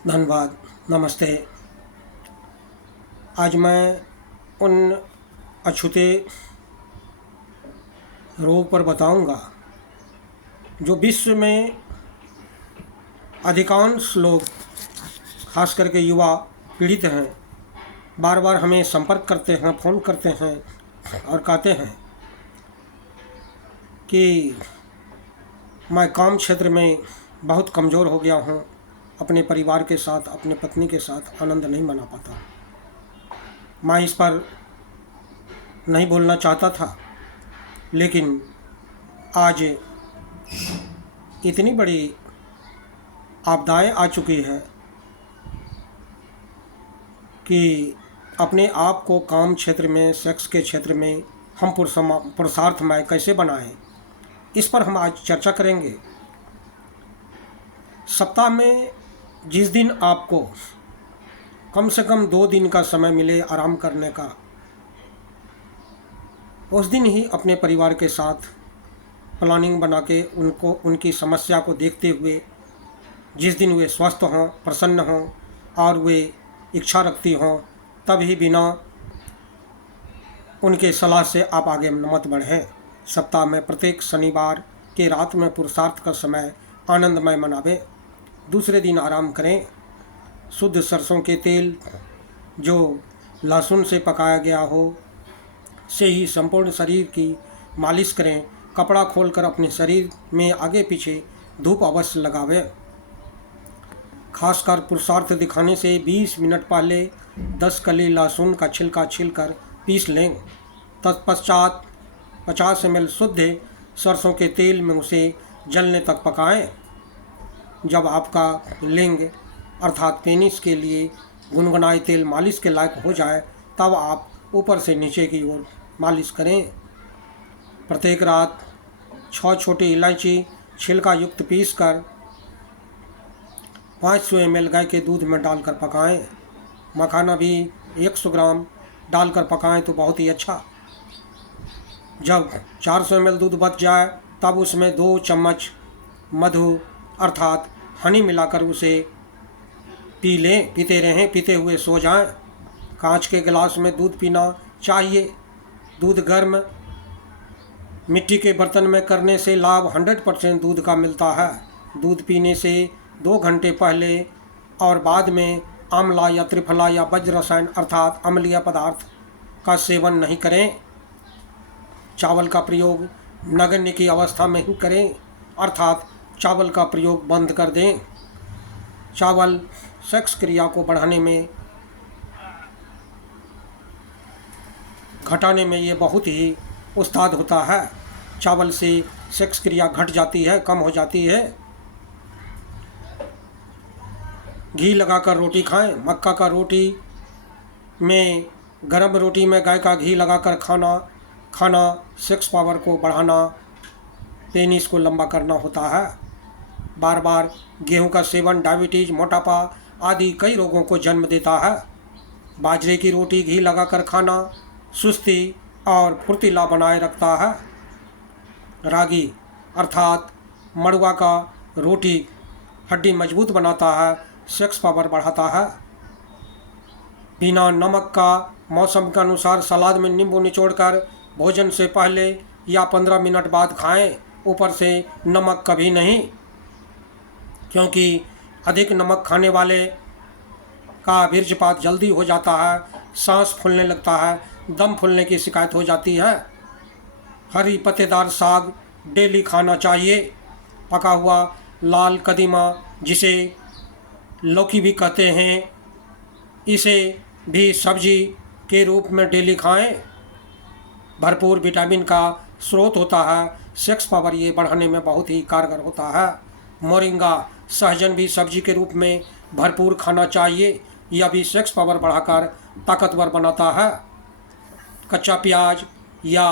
धन्यवाद। नमस्ते। आज मैं उन अछूते रोग पर बताऊंगा जो विश्व में अधिकांश लोग, खास करके युवा, पीड़ित हैं। बार बार हमें संपर्क करते हैं, फ़ोन करते हैं और कहते हैं कि मैं काम क्षेत्र में बहुत कमज़ोर हो गया हूँ, अपने परिवार के साथ, अपने पत्नी के साथ आनंद नहीं मना पाता। मैं इस पर नहीं बोलना चाहता था, लेकिन आज इतनी बड़ी आपदाएं आ चुकी है कि अपने आप को काम क्षेत्र में, सेक्स के क्षेत्र में हम पुरुषार्थमय कैसे बनाएं, इस पर हम आज चर्चा करेंगे। सप्ताह में जिस दिन आपको कम से कम 2 दिन का समय मिले आराम करने का, उस दिन ही अपने परिवार के साथ प्लानिंग बना के उनकी समस्या को देखते हुए, जिस दिन वे स्वस्थ हों, प्रसन्न हों और वे इच्छा रखती हों, तभी बिना उनके सलाह से आप आगे मत बढ़ें। सप्ताह में प्रत्येक शनिवार के रात में पुरुषार्थ का समय आनंदमय मनावें। दूसरे दिन आराम करें। शुद्ध सरसों के तेल जो लहसुन से पकाया गया हो से ही संपूर्ण शरीर की मालिश करें। कपड़ा खोलकर अपने शरीर में आगे पीछे धूप अवश्य लगावें। खासकर पुरुषार्थ दिखाने से 20 मिनट पहले 10 कली लहसुन का छिलका छिलकर पीस लें। तत्पश्चात 50 ml शुद्ध सरसों के तेल में उसे जलने तक पकाएं। जब आपका लिंग अर्थात पेनिस के लिए गुनगुनाए तेल मालिश के लायक हो जाए, तब आप ऊपर से नीचे की ओर मालिश करें। प्रत्येक रात 6 छोटी इलायची छिलका युक्त पीस कर 500 ml गाय के दूध में डालकर पकाएं। मखाना भी 100 ग्राम डालकर पकाएं तो बहुत ही अच्छा। जब 400 ml दूध बच जाए, तब उसमें 2 चम्मच मधु अर्थात हनी मिलाकर उसे पी लें। पीते रहें, पीते हुए सो जाएं। कांच के गिलास में दूध पीना चाहिए। दूध गर्म मिट्टी के बर्तन में करने से लाभ 100% दूध का मिलता है। दूध पीने से 2 घंटे पहले और बाद में आंवला या त्रिफला या वज्र रसायन अर्थात अम्लीय पदार्थ का सेवन नहीं करें। चावल का प्रयोग नगण्य की अवस्था में ही करें, अर्थात चावल का प्रयोग बंद कर दें। चावल सेक्स क्रिया को बढ़ाने में, घटाने में ये बहुत ही उस्ताद होता है। चावल से सेक्स क्रिया घट जाती है, कम हो जाती है। घी लगाकर रोटी खाएं। मक्का का रोटी में, गरम रोटी में गाय का घी लगाकर खाना सेक्स पावर को बढ़ाना, पेनिस को लंबा करना होता है। बार बार गेहूं का सेवन डायबिटीज, मोटापा आदि कई रोगों को जन्म देता है। बाजरे की रोटी घी लगाकर खाना सुस्ती और फुर्तीला बनाए रखता है। रागी अर्थात मड़ुआ का रोटी हड्डी मजबूत बनाता है, सेक्स पावर बढ़ाता है। बिना नमक का मौसम के अनुसार सलाद में नींबू निचोड़कर भोजन से पहले या 15 मिनट बाद खाएं। ऊपर से नमक कभी नहीं, क्योंकि अधिक नमक खाने वाले का वीर्यपात जल्दी हो जाता है, सांस फूलने लगता है, दम फूलने की शिकायत हो जाती है। हरी पत्तेदार साग डेली खाना चाहिए। पका हुआ लाल कदीमा, जिसे लौकी भी कहते हैं, इसे भी सब्जी के रूप में डेली खाएं। भरपूर विटामिन का स्रोत होता है। सेक्स पावर ये बढ़ाने में बहुत ही कारगर होता है। मोरिंगा सहजन भी सब्जी के रूप में भरपूर खाना चाहिए। यह भी सेक्स पावर बढ़ाकर ताकतवर बनाता है। कच्चा प्याज या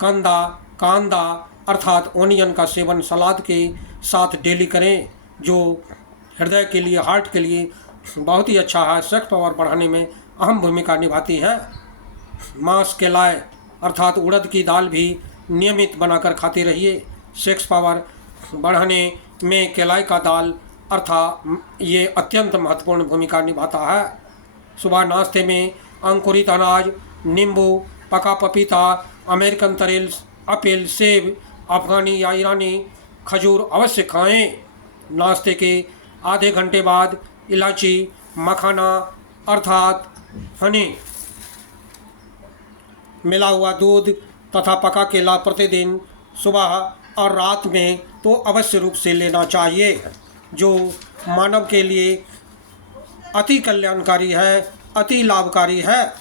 कांदा अर्थात ओनियन का सेवन सलाद के साथ डेली करें, जो हृदय के लिए, हार्ट के लिए बहुत ही अच्छा है। सेक्स पावर बढ़ाने में अहम भूमिका निभाती है। मांस केलाय अर्थात उड़द की दाल भी नियमित बनाकर खाते रहिए। सेक्स पावर बढ़ाने में केलाई का दाल अर्थात ये अत्यंत महत्वपूर्ण भूमिका निभाता है। सुबह नाश्ते में अंकुरित अनाज, नींबू, पका पपीता, अमेरिकन तरेल अपील, सेब, अफ़गानी या ईरानी खजूर अवश्य खाएं। नाश्ते के आधे घंटे बाद इलायची, मखाना अर्थात हनी, मिला हुआ दूध तथा पका केला प्रतिदिन सुबह और रात में तो अवश्य रूप से लेना चाहिए, जो मानव के लिए अति कल्याणकारी है, अति लाभकारी है।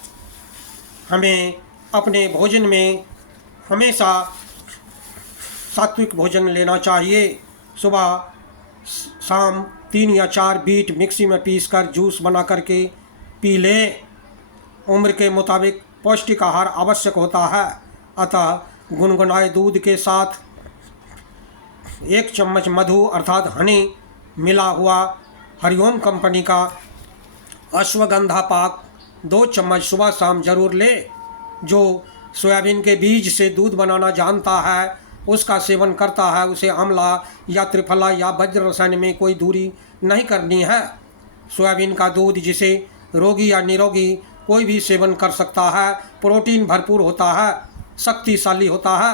हमें अपने भोजन में हमेशा सात्विक भोजन लेना चाहिए। सुबह शाम 3 या 4 बीट मिक्सी में पीसकर जूस बना करके पी लें। उम्र के मुताबिक पौष्टिक आहार आवश्यक होता है, अतः गुनगुनाए दूध के साथ 1 चम्मच मधु अर्थात हनी मिला हुआ हरिओम कंपनी का अश्वगंधा पाक 2 चम्मच सुबह शाम जरूर ले। जो सोयाबीन के बीज से दूध बनाना जानता है, उसका सेवन करता है, उसे आंवला या त्रिफला या वज्र रसायन में कोई दूरी नहीं करनी है। सोयाबीन का दूध जिसे रोगी या निरोगी कोई भी सेवन कर सकता है, प्रोटीन भरपूर होता है, शक्तिशाली होता है।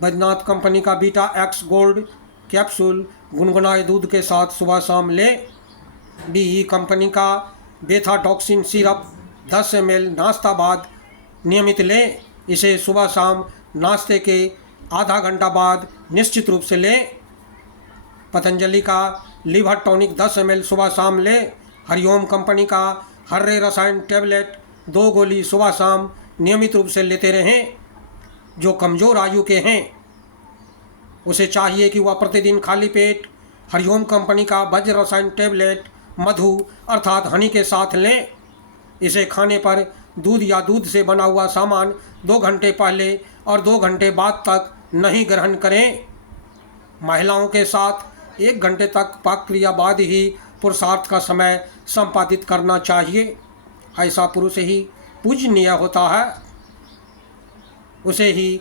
बैद्यनाथ कंपनी का बीटा एक्स गोल्ड कैप्सूल गुनगुनाए दूध के साथ सुबह शाम लें। बीई कंपनी का बेथा टॉक्सिन सिरप 10 ml नाश्ता बाद नियमित लें। इसे सुबह शाम नाश्ते के आधा घंटा बाद निश्चित रूप से लें। पतंजलि का लीवर टॉनिक 10 ml सुबह शाम लें। हरिओम कंपनी का हर्रे रसायन टैबलेट 2 गोली सुबह शाम नियमित रूप से लेते रहें। जो कमज़ोर आयु के हैं उसे चाहिए कि वह प्रतिदिन खाली पेट हरिओम कंपनी का वज्र रसायन टैबलेट मधु अर्थात हनी के साथ लें। इसे खाने पर दूध या दूध से बना हुआ सामान 2 घंटे पहले और 2 घंटे बाद तक नहीं ग्रहण करें। महिलाओं के साथ 1 घंटे तक पाक क्रिया बाद ही पुरुषार्थ का समय संपादित करना चाहिए। ऐसा पुरुष ही पूजनीय होता है, उसे ही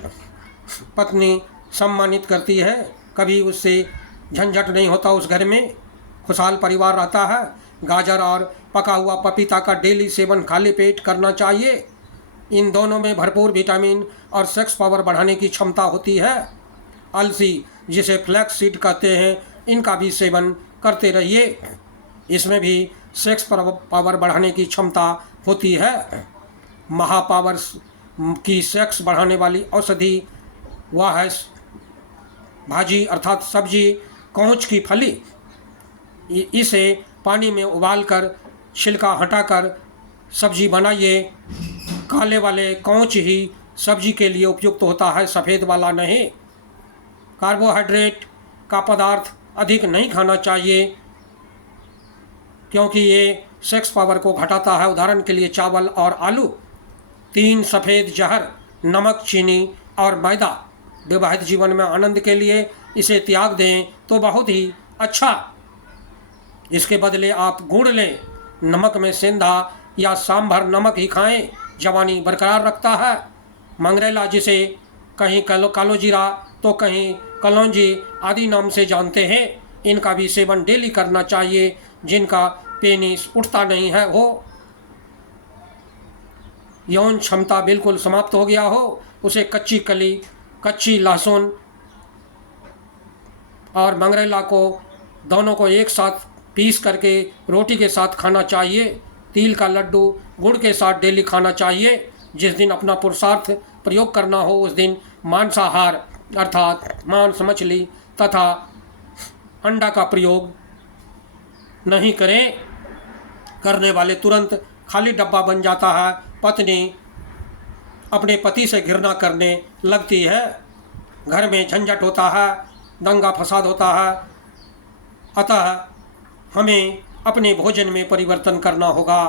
पत्नी सम्मानित करती है। कभी उससे झंझट नहीं होता, उस घर में खुशहाल परिवार रहता है। गाजर और पका हुआ पपीता का डेली सेवन खाली पेट करना चाहिए। इन दोनों में भरपूर विटामिन और सेक्स पावर बढ़ाने की क्षमता होती है। अलसी जिसे फ्लैक्स सीड कहते हैं, इनका भी सेवन करते रहिए। इसमें भी सेक्स पावर बढ़ाने की क्षमता होती है। महापावर की सेक्स बढ़ाने वाली औषधि वह है भाजी अर्थात सब्जी कौच की फली। इसे पानी में उबालकर छिलका हटाकर सब्जी बनाइए। काले वाले कौच ही सब्जी के लिए उपयुक्त होता है, सफ़ेद वाला नहीं। कार्बोहाइड्रेट का पदार्थ अधिक नहीं खाना चाहिए, क्योंकि ये सेक्स पावर को घटाता है। उदाहरण के लिए चावल और आलू। 3 सफ़ेद जहर नमक, चीनी और मैदा। विवाहित जीवन में आनंद के लिए इसे त्याग दें तो बहुत ही अच्छा। इसके बदले आप गुड़ लें। नमक में सेंधा या सांभर नमक ही खाएं, जवानी बरकरार रखता है। मंगरेला जिसे कहीं कालो जीरा तो कहीं कलौंजी आदि नाम से जानते हैं, इनका भी सेवन डेली करना चाहिए। जिनका पेनिस उठता नहीं है, हो यौन क्षमता बिल्कुल समाप्त हो गया हो, उसे कच्ची कली, कच्ची लहसुन और मंगरेला को दोनों को एक साथ पीस करके रोटी के साथ खाना चाहिए। तिल का लड्डू गुड़ के साथ डेली खाना चाहिए। जिस दिन अपना पुरुषार्थ प्रयोग करना हो उस दिन मांसाहार अर्थात मांस, मछली तथा अंडा का प्रयोग नहीं करें। करने वाले तुरंत खाली डब्बा बन जाता है। पत्नी अपने पति से घृणा करने लगती है। घर में झंझट होता है, दंगा फसाद होता है। अतः हमें अपने भोजन में परिवर्तन करना होगा।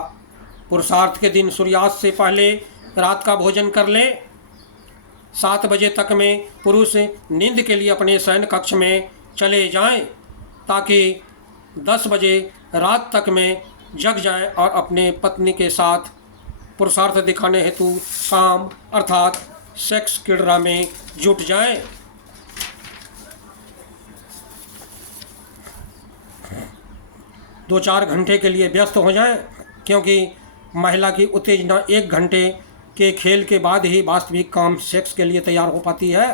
पुरुषार्थ के दिन सूर्यास्त से पहले रात का भोजन कर लें। 7 बजे तक में पुरुष नींद के लिए अपने शयन कक्ष में चले जाएं, ताकि 10 बजे रात तक में जग जाएं और अपने पत्नी के साथ पुरुषार्थ दिखाने हेतु काम अर्थात सेक्स क्रीड़ा में जुट जाएं। 2-4 घंटे के लिए व्यस्त हो जाएं, क्योंकि महिला की उत्तेजना 1 घंटे के खेल के बाद ही वास्तविक काम सेक्स के लिए तैयार हो पाती है।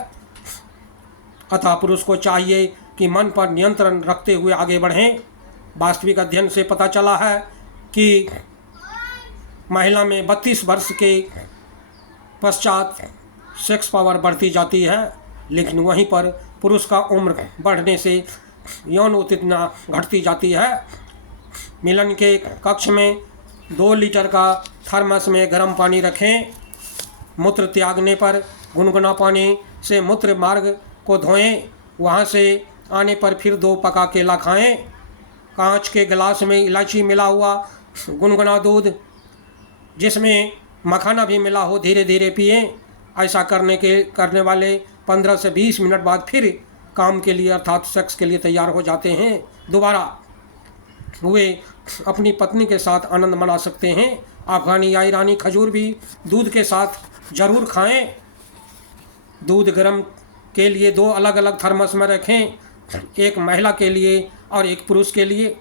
अतः पुरुष को चाहिए कि मन पर नियंत्रण रखते हुए आगे बढ़ें। वास्तविक अध्ययन से पता चला है कि महिला में 32 वर्ष के पश्चात सेक्स पावर बढ़ती जाती है, लेकिन वहीं पर पुरुष का उम्र बढ़ने से यौन उत्तेजना घटती जाती है। मिलन के कक्ष में 2 लीटर का थर्मस में गर्म पानी रखें। मूत्र त्यागने पर गुनगुना पानी से मूत्र मार्ग को धोएं। वहाँ से आने पर फिर 2 पका केला खाएं। कांच के गिलास में इलायची मिला हुआ गुनगुना दूध जिसमें मखाना भी मिला हो धीरे धीरे पिएं। ऐसा करने वाले 15 से 20 मिनट बाद फिर काम के लिए अर्थात सेक्स के लिए तैयार हो जाते हैं। दोबारा वे अपनी पत्नी के साथ आनंद मना सकते हैं। अफगानी या ईरानी खजूर भी दूध के साथ ज़रूर खाएं। दूध गर्म के लिए 2 अलग अलग थर्मस में रखें, एक महिला के लिए और एक पुरुष के लिए।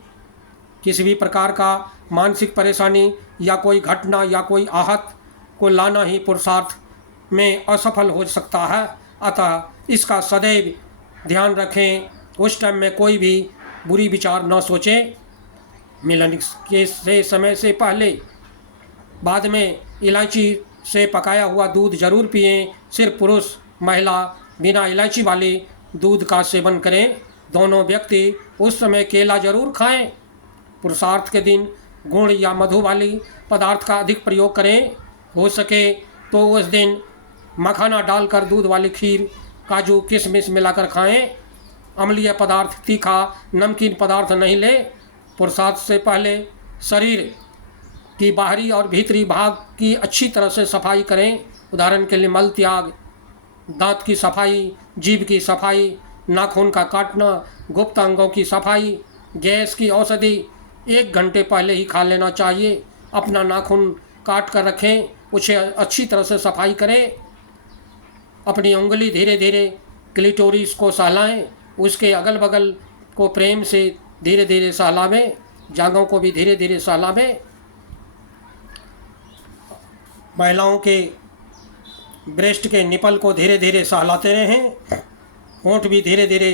किसी भी प्रकार का मानसिक परेशानी या कोई घटना या कोई आहत को लाना ही पुरुषार्थ में असफल हो सकता है। अतः इसका सदैव ध्यान रखें। उस टाइम में कोई भी बुरी विचार न सोचें। मिलन के समय से पहले बाद में इलायची से पकाया हुआ दूध जरूर पिएं। सिर्फ पुरुष महिला बिना इलायची वाले दूध का सेवन करें। दोनों व्यक्ति उस समय केला जरूर खाएं। पुरुषार्थ के दिन गुड़ या मधु वाली पदार्थ का अधिक प्रयोग करें। हो सके तो उस दिन मखाना डालकर दूध वाली खीर, काजू, किशमिश मिलाकर खाएं। अम्लीय पदार्थ, तीखा, नमकीन पदार्थ नहीं लें। पुरुषार्थ से पहले शरीर की बाहरी और भीतरी भाग की अच्छी तरह से सफाई करें। उदाहरण के लिए मल त्याग, दांत की सफाई, जीभ की सफाई, नाखून का काटना, गुप्त अंगों की सफाई। गैस की औषधि 1 घंटे पहले ही खा लेना चाहिए। अपना नाखून काट कर रखें, उसे अच्छी तरह से सफाई करें। अपनी उंगली धीरे धीरे क्लिटोरिस को सहलाएं। उसके अगल बगल को प्रेम से धीरे धीरे सहलावें। जांघों को भी धीरे धीरे सहलावें। महिलाओं के ब्रेस्ट के निपल को धीरे धीरे सहलाते रहें। होंठ भी धीरे धीरे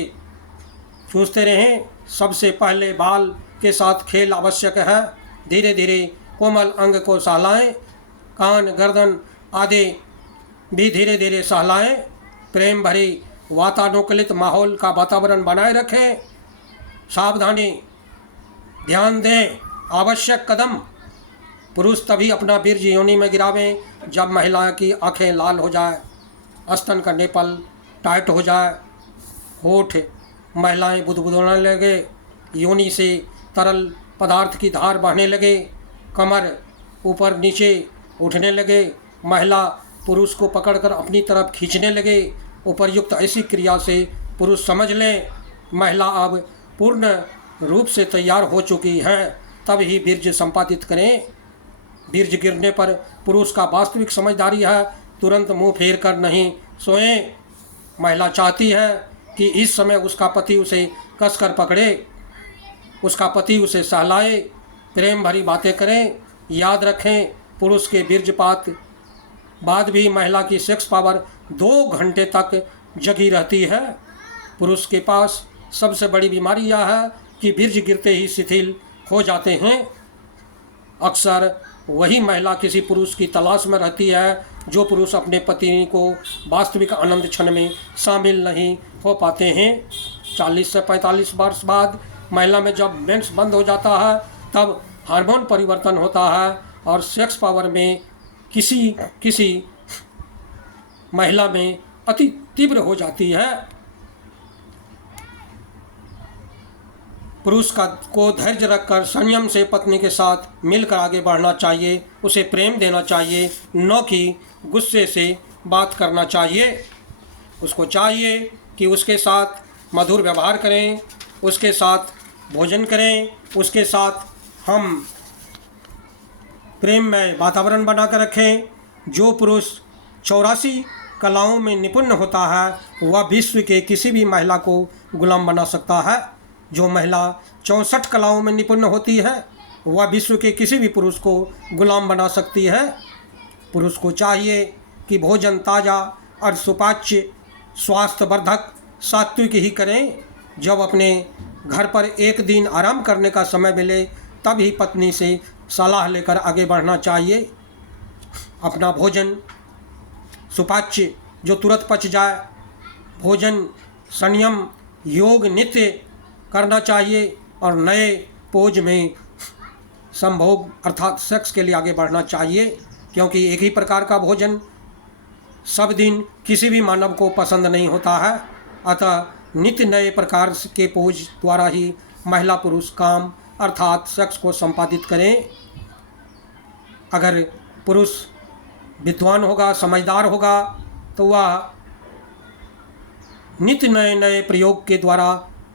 चूसते रहें। सबसे पहले बाल के साथ खेल आवश्यक है। धीरे धीरे कोमल अंग को सहलाएं। कान, गर्दन आदि भी धीरे धीरे सहलाएं। प्रेम भरी वातानुकूलित माहौल का वातावरण बनाए रखें। सावधानी, ध्यान दें। आवश्यक कदम, पुरुष तभी अपना बीर्ज योनि में गिरावें जब महिला की आंखें लाल हो जाए, स्तन का नेपल टाइट हो जाए, होठ महिलाएं बुदबुदाने लगे, योनि से तरल पदार्थ की धार बहने लगे, कमर ऊपर नीचे उठने लगे, महिला पुरुष को पकड़कर अपनी तरफ खींचने लगे। उपर्युक्त ऐसी क्रिया से पुरुष समझ लें महिला अब पूर्ण रूप से तैयार हो चुकी है। तब ही बीर्ज संपादित करें। बीर्ज गिरने पर पुरुष का वास्तविक समझदारी है तुरंत मुंह फेर कर नहीं सोएं। महिला चाहती है कि इस समय उसका पति उसे कसकर पकड़े, उसका पति उसे सहलाए, प्रेम भरी बातें करें। याद रखें, पुरुष के बीर्जपात बाद भी महिला की सेक्स पावर 2 घंटे तक जगी रहती है। पुरुष के पास सबसे बड़ी बीमारी यह है कि बीर्ज गिरते ही शिथिल हो जाते हैं। अक्सर वही महिला किसी पुरुष की तलाश में रहती है जो पुरुष अपने पति को वास्तविक आनंद क्षण में शामिल नहीं हो पाते हैं। 40 से 45 वर्ष बाद महिला में जब मेंस बंद हो जाता है तब हार्मोन परिवर्तन होता है और सेक्स पावर में किसी महिला में अति तीव्र हो जाती है। पुरुष को धैर्य रखकर संयम से पत्नी के साथ मिलकर आगे बढ़ना चाहिए। उसे प्रेम देना चाहिए, न कि गुस्से से बात करना चाहिए। उसको चाहिए कि उसके साथ मधुर व्यवहार करें, उसके साथ भोजन करें, उसके साथ हम प्रेममय वातावरण बनाकर रखें। जो पुरुष 84 कलाओं में निपुण होता है वह विश्व के किसी भी महिला को गुलाम बना सकता है। जो महिला 64 कलाओं में निपुण होती है वह विश्व के किसी भी पुरुष को गुलाम बना सकती है। पुरुष को चाहिए कि भोजन ताज़ा और सुपाच्य, स्वास्थ्यवर्धक, सात्विक ही करें। जब अपने घर पर एक दिन आराम करने का समय मिले तब ही पत्नी से सलाह लेकर आगे बढ़ना चाहिए। अपना भोजन सुपाच्य, जो तुरंत पच जाए, भोजन संयम, योग नित्य करना चाहिए और नए पोज में संभोग अर्थात सेक्स के लिए आगे बढ़ना चाहिए, क्योंकि एक ही प्रकार का भोजन सब दिन किसी भी मानव को पसंद नहीं होता है। अतः नित्य नए प्रकार के पोज द्वारा ही महिला पुरुष काम अर्थात सेक्स को संपादित करें। अगर पुरुष विद्वान होगा, समझदार होगा, तो वह नित्य नए नए प्रयोग के द्वारा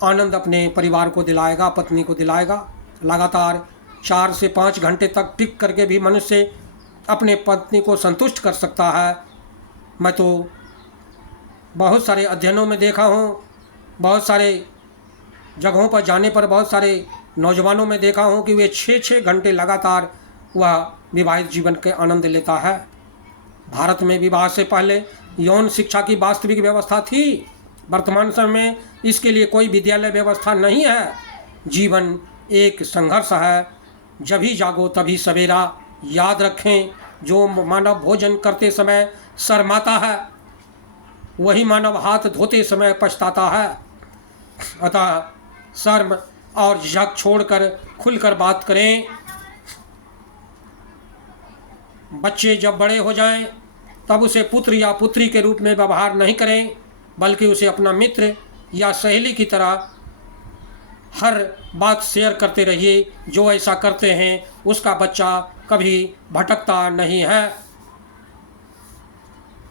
आनंद अपने परिवार को दिलाएगा, पत्नी को दिलाएगा। लगातार 4 से 5 घंटे तक टिक करके भी मनुष्य अपने पत्नी को संतुष्ट कर सकता है। मैं तो बहुत सारे अध्ययनों में देखा हूँ, बहुत सारे जगहों पर जाने पर बहुत सारे नौजवानों में देखा हूँ कि वे 6-6 घंटे लगातार वह विवाहित जीवन के आनंद लेता है। भारत में विवाह से पहले यौन शिक्षा की वास्तविक व्यवस्था थी। वर्तमान समय में इसके लिए कोई विद्यालय व्यवस्था नहीं है। जीवन एक संघर्ष है। जब भी जागो तभी सवेरा। याद रखें, जो मानव भोजन करते समय शर्माता है वही मानव हाथ धोते समय पछताता है। अतः शर्म और झिझक छोड़कर खुलकर बात करें। बच्चे जब बड़े हो जाएं तब उसे पुत्र या पुत्री के रूप में व्यवहार नहीं करें, बल्कि उसे अपना मित्र या सहेली की तरह हर बात शेयर करते रहिए। जो ऐसा करते हैं उसका बच्चा कभी भटकता नहीं है।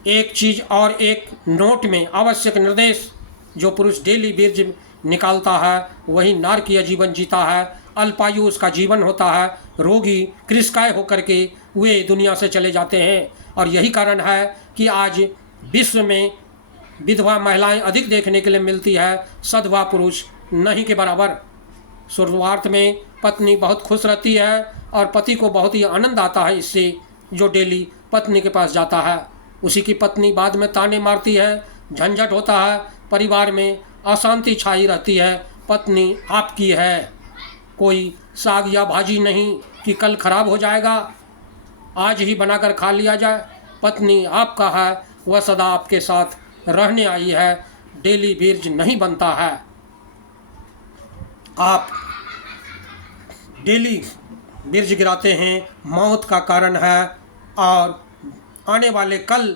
एक चीज़ और एक नोट में आवश्यक निर्देश, जो पुरुष डेली बीर्ज निकालता है वही नारकीय जीवन जीता है। अल्पायु उसका जीवन होता है। रोगी कृशकाय होकर के वे दुनिया से चले जाते हैं। और यही कारण है कि आज विश्व में विधवा महिलाएं अधिक देखने के लिए मिलती है, सधवा पुरुष नहीं के बराबर। शुरुआत में पत्नी बहुत खुश रहती है और पति को बहुत ही आनंद आता है इससे, जो डेली पत्नी के पास जाता है। उसी की पत्नी बाद में ताने मारती है, झंझट होता है, परिवार में अशांति छाई रहती है। पत्नी आपकी है, कोई साग या भाजी नहीं कि कल खराब हो जाएगा, आज ही बनाकर खा लिया जाए। पत्नी आपका है, वह सदा आपके साथ रहने आई है। डेली बीर्ज नहीं बनता है। आप डेली बीर्ज गिराते हैं, मौत का कारण है। और आने वाले कल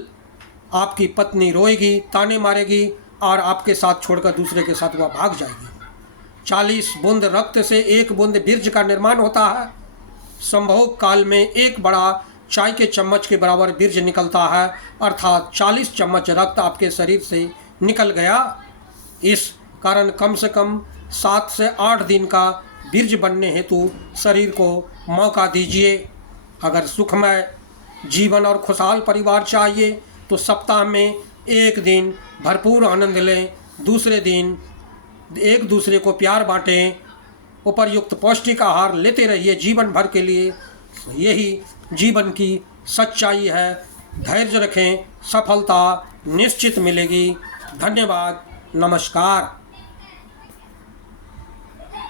आपकी पत्नी रोएगी, ताने मारेगी और आपके साथ छोड़कर दूसरे के साथ वह भाग जाएगी। 40 बूंद रक्त से 1 बूंद बीर्ज का निर्माण होता है। संभोग काल में एक बड़ा चाय के चम्मच के बराबर बीर्ज निकलता है, अर्थात 40 चम्मच रक्त आपके शरीर से निकल गया। इस कारण कम से कम 7 से 8 दिन का बीर्ज बनने हेतु शरीर को मौका दीजिए। अगर सुखमय जीवन और खुशहाल परिवार चाहिए तो सप्ताह में 1 दिन भरपूर आनंद लें, दूसरे दिन एक दूसरे को प्यार बांटें, उपरयुक्त पौष्टिक आहार लेते रहिए जीवन भर के लिए। यही जीवन की सच्चाई है। धैर्य रखें, सफलता निश्चित मिलेगी। धन्यवाद, नमस्कार।